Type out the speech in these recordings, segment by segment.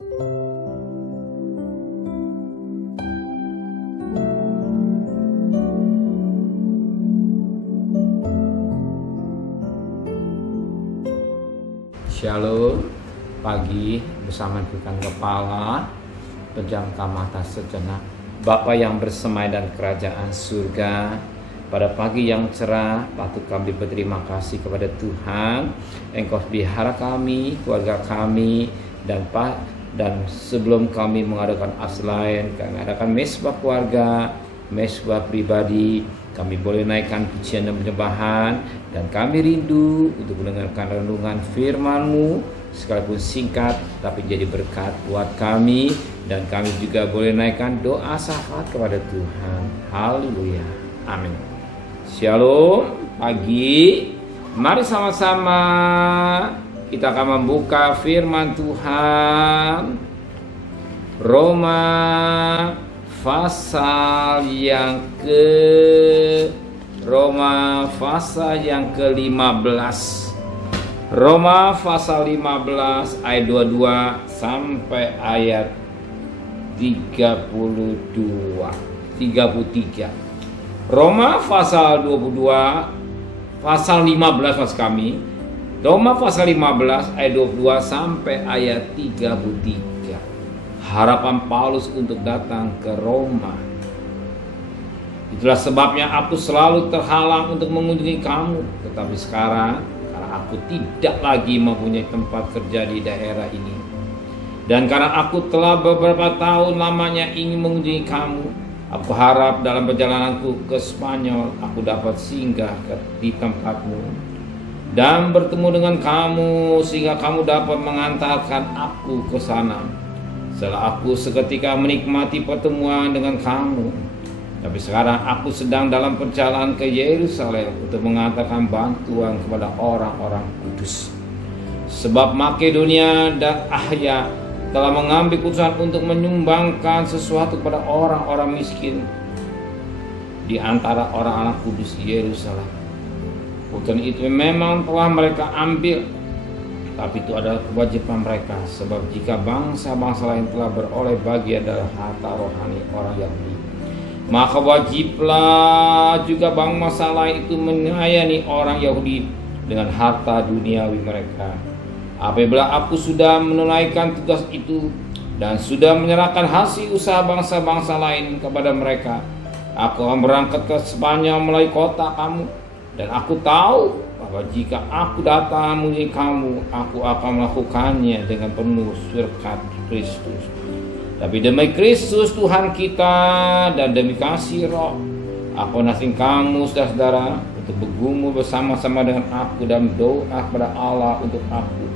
Shalom, pagi bersama bukan kepala, pejamkan mata sejenak. Bapa yang bersemai dan kerajaan surga, pada pagi yang cerah patut kami berterima kasih kepada Tuhan. Engkau pelihara kami, keluarga kami, dan sebelum kami mengadakan lain, kami adakan mesbah keluarga, mesbah pribadi, kami boleh naikkan pujian dan penyembahan, dan kami rindu untuk mendengarkan renungan firman-Mu, sekalipun singkat tapi jadi berkat buat kami, dan kami juga boleh naikkan doa syafaat kepada Tuhan. Haleluya, amin. Shalom, pagi, mari sama-sama kita akan membuka firman Tuhan, Roma pasal yang ke-15. Roma pasal 15 ayat 22 sampai ayat 33. Roma pasal 22 pasal 15 mas kami. Roma pasal 15 ayat 22 sampai ayat 33. Harapan Paulus untuk datang ke Roma. Itulah sebabnya aku selalu terhalang untuk mengunjungi kamu. Tetapi sekarang, karena aku tidak lagi mempunyai tempat kerja di daerah ini, dan karena aku telah beberapa tahun lamanya ingin mengunjungi kamu, aku harap dalam perjalananku ke Spanyol aku dapat singgah di tempatmu dan bertemu dengan kamu, sehingga kamu dapat mengantarkan aku ke sana. Setelah aku seketika menikmati pertemuan dengan kamu, tapi sekarang aku sedang dalam perjalanan ke Yerusalem untuk mengantarkan bantuan kepada orang-orang kudus. Sebab Makedonia dan Akhaya telah mengambil keputusan untuk menyumbangkan sesuatu kepada orang-orang miskin di antara orang-orang kudus Yerusalem. Keputusan itu memang telah mereka ambil, tapi itu adalah kewajiban mereka, sebab jika bangsa-bangsa lain telah beroleh bagian dari harta rohani orang Yahudi, maka wajiblah juga bangsa lain itu melayani orang Yahudi dengan harta duniawi mereka. Apabila aku sudah menunaikan tugas itu dan sudah menyerahkan hasil usaha bangsa-bangsa lain kepada mereka, aku akan berangkat ke Spanyol melalui kota kamu, dan aku tahu bahwa jika aku datang mengunjungi kamu, aku akan melakukannya dengan penuh berkat Kristus. Tapi demi Kristus Tuhan kita dan demi kasih Roh, aku menasihati kamu saudara-saudara untuk bergumul bersama-sama dengan aku dalam doa kepada Allah untuk aku,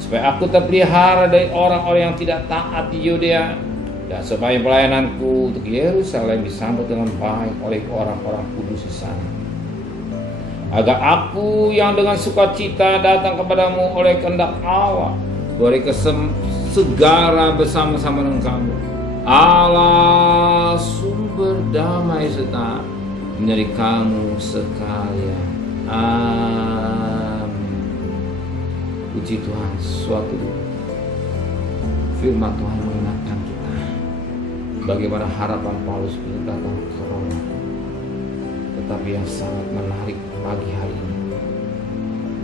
supaya aku terpelihara dari orang-orang yang tidak taat di Yudea, dan supaya pelayananku untuk Yerusalem disambut dengan baik oleh orang-orang kudus di sana, agar aku yang dengan sukacita datang kepadamu oleh kehendak Allah boleh segera bersama-sama dengan kamu. Allah sumber damai serta menjadi kamu sekalian. Amin. Puji Tuhan. Suatu firman Tuhan mengingatkan kita bagaimana harapan Paulus untuk datang ke Roma. Tetapi yang sangat menarik pagi hari ini,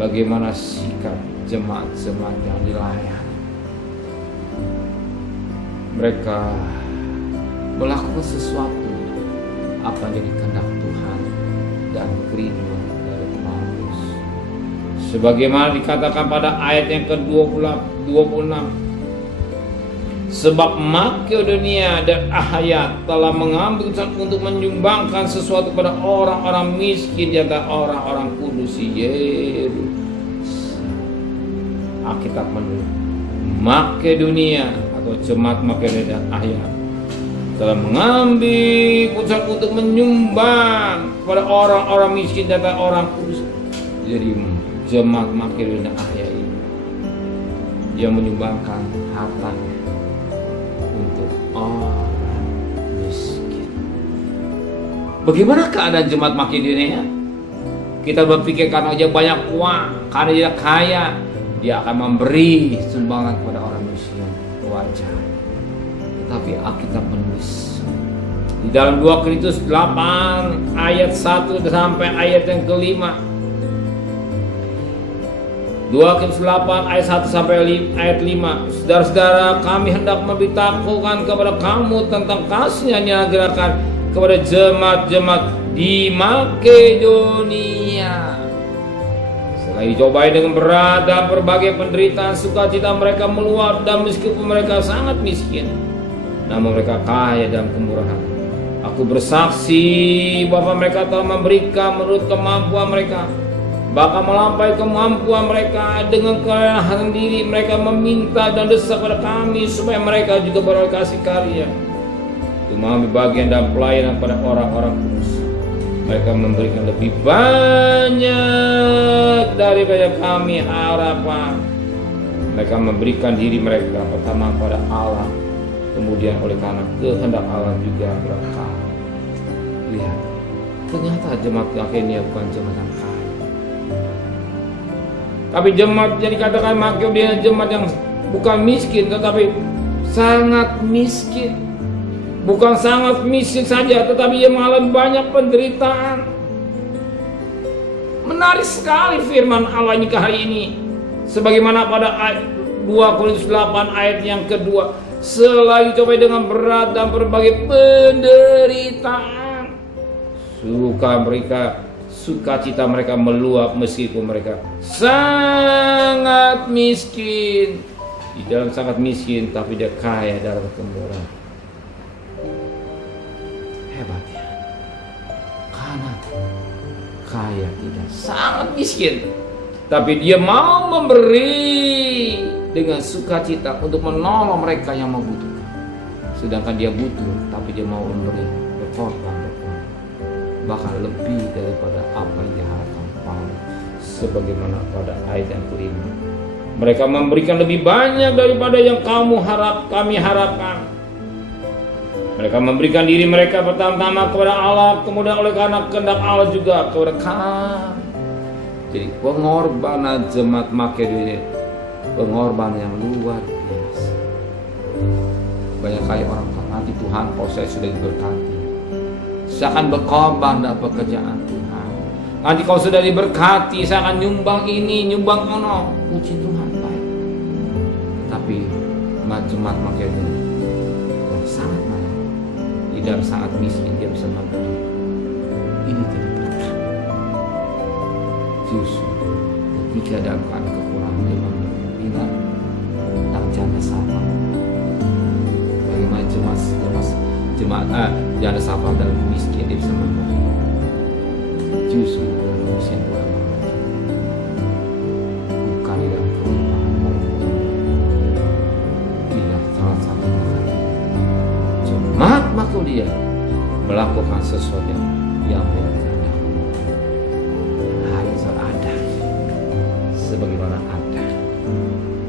bagaimana sikap jemaat-jemaat yang dilayani. Mereka melakukan sesuatu apa yang jadi kehendak Tuhan dan kerinduan dari Paulus. Sebagaimana dikatakan pada ayat yang ke-26, sebab Makedonia dan Akhaya telah mengambil keputusan untuk menyumbangkan sesuatu pada orang-orang miskin di antara orang-orang kudus Yerusalem. Alkitab menulis Makedonia atau jemaat Makedonia dan Akhaya telah mengambil keputusan untuk menyumbang kepada orang-orang miskin di antara orang kudus. Jadi jemaat Makedonia dan Akhaya ini yang menyumbangkan hartanya untuk orang miskin. Bagaimana keadaan jemaat Makedonia? Kita berpikir karena dia banyak uang, karena dia kaya, dia akan memberi sumbangan kepada orang miskin. wajar. Tetapi Alkitab menulis di dalam 2 Korintus 8 ayat 1 sampai ayat yang kelima. 2 Korintus 8 ayat 1 sampai ayat 5. Saudara-saudara, kami hendak memberitahukan kepada kamu tentang kasih yang diajarkan kepada jemaat-jemaat di Makedonia. Setelah dicobai dengan berat dan berbagai penderitaan, sukacita mereka meluap, dan meskipun mereka sangat miskin, namun mereka kaya dalam kemurahan. Aku bersaksi bahwa mereka telah memberikan menurut kemampuan mereka, bahkan melampaui kemampuan mereka. Dengan kerelaan diri mereka meminta dan desak pada kami supaya mereka juga beroleh kasih karya untuk mengambil bagian dan pelayanan pada orang-orang kudus. Mereka memberikan lebih banyak daripada kami harapkan. Mereka memberikan diri mereka pertama pada Allah, kemudian oleh karena kehendak Allah juga berkah. Lihat, ternyata jemaat Makedonia bukan jemaat yang kaya, tapi jemaat yang dikatakan Makedonia jemaat yang bukan miskin, tetapi sangat miskin. Bukan sangat miskin saja, tetapi ia mengalami banyak penderitaan. Menarik sekali firman Allah ini hari ini. Sebagaimana pada ayat 2 Korintus 8 ayat yang kedua. Selalu dicobai dengan berat dan berbagai penderitaan, sukacita mereka meluap meskipun mereka sangat miskin. Di dalam sangat miskin, tapi dia kaya dalam kemurahan. Hebatnya, karena kaya tidak, sangat miskin, tapi dia mau memberi dengan sukacita untuk menolong mereka yang membutuhkan. Sedangkan dia butuh, tapi dia mau memberi, berkorban, bahkan lebih daripada apa yang diharapkan Paulus. Sebagaimana pada ayat yang kelima, mereka memberikan lebih banyak daripada yang kami harapkan. Mereka memberikan diri mereka pertama-tama kepada Allah, kemudian oleh karena kehendak Allah juga kepada kami. Jadi pengorbanan jemaat Makedonia, pengorbanan yang luar biasa. Banyak kali orang nanti Tuhan, kalau saya sudah diberkati, saya akan berkorban dalam pekerjaan Tuhan. Nanti kalau sudah diberkati, saya akan nyumbang ini, nyumbang ono. Puji Tuhan, baik. Tapi jemaat Makedonia yang sangat banyak, dan sangat miskin, dia bisa memberi. Ini tidak berkah. Justru ketika dalam keadaan kekurangan, dia memberi. Ingat tentang janda sapa. Bagaimana janda sapa dalam miskin, dia bisa memberi. Justru dalam miskin Tuhan memberi. Bukan dalam kelimpahan. Bila salah satu maka dia melakukan sesuatu yang benar. Harus ada sebagaimana ada.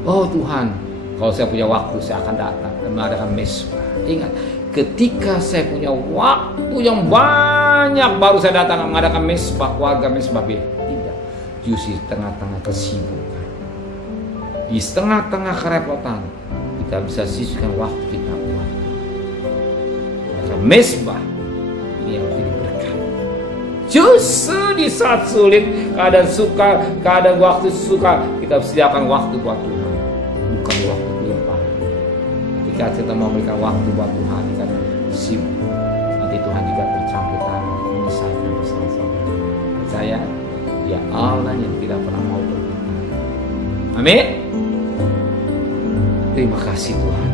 Oh Tuhan, kalau saya punya waktu, saya akan datang dan mengadakan mesbah. Ingat, ketika saya punya waktu yang banyak, baru saya datang mengadakan mesbah keluarga, mesbah tidak. Justru di tengah-tengah kesibukan, di tengah-tengah kerepotan, kita bisa sisihkan waktu kita buat mesbah. Ini yang menjadi berkat. Justru di saat sulit, keadaan suka, keadaan waktu suka, kita sediakan waktu buat Tuhan, bukan waktu limpahan. Ketika kita mau memberikan waktu buat Tuhan, kita sibuk, nanti Tuhan juga bercampur tangan menyelesaikan persoalan. Percaya, Dia Allah yang tidak pernah mau berhutang. Amin. Terima kasih Tuhan.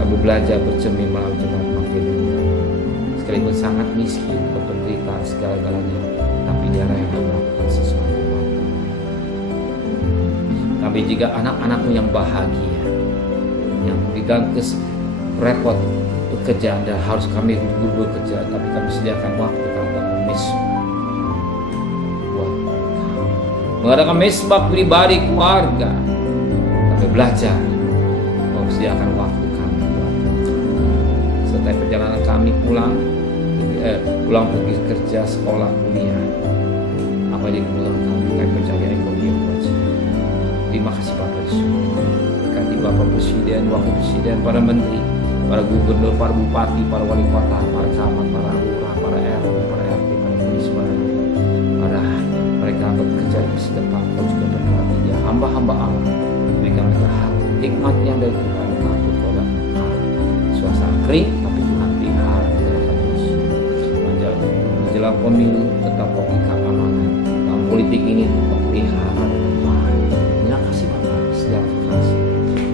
Aku belajar bercermin melalui jemaat Makedonia. Sekalipun sangat miskin, penderitaan segala-galanya, tapi dia rela melakukan sesuatu. Tapi juga anak-anakmu yang bahagia, yang di dalam repot pekerjaan, dan harus kami bekerja, tapi kami sediakan waktu untuk mesbah buat mengadakan mesbah pribadi keluarga. Kami belajar sediakan waktu kami setelah perjalanan kami pulang pergi kerja, sekolah, kuliah, apa yang kebutuhan kami percaya ekonomi. Terima kasih Bapak Yesus. Berkati Bapak Presiden, Wakil Presiden, para Menteri, para Gubernur, para Bupati, para Wali Kota, para camat, para lurah, para RW, para RT, para polisi baru, para mereka bekerja di masa depan. Kau juga berkati dia hamba-hamba Allah. Mereka hikmat yang dari Tuhan, takut kepada suasana kering, tapi Tuhan pelihara negara Indonesia. Menjelang pemilu tetap logika amanah. Dalam politik ini tetap pelihara dengan Tuhan. Inilah kasih Bapa, sejati kasih.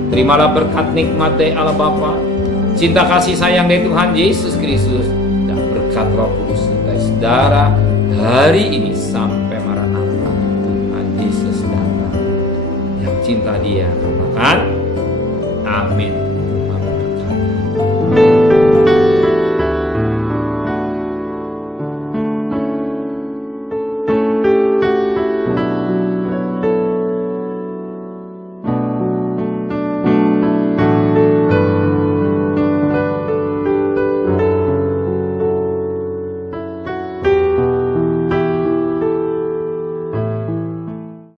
Terimalah berkat nikmat dari Allah Bapa, cinta kasih sayang dari Tuhan Yesus Kristus, dan berkat Roh Kudus dari saudara hari ini sampai Maranatha Tuhan Yesus datang. Yang cinta Dia katakan amin.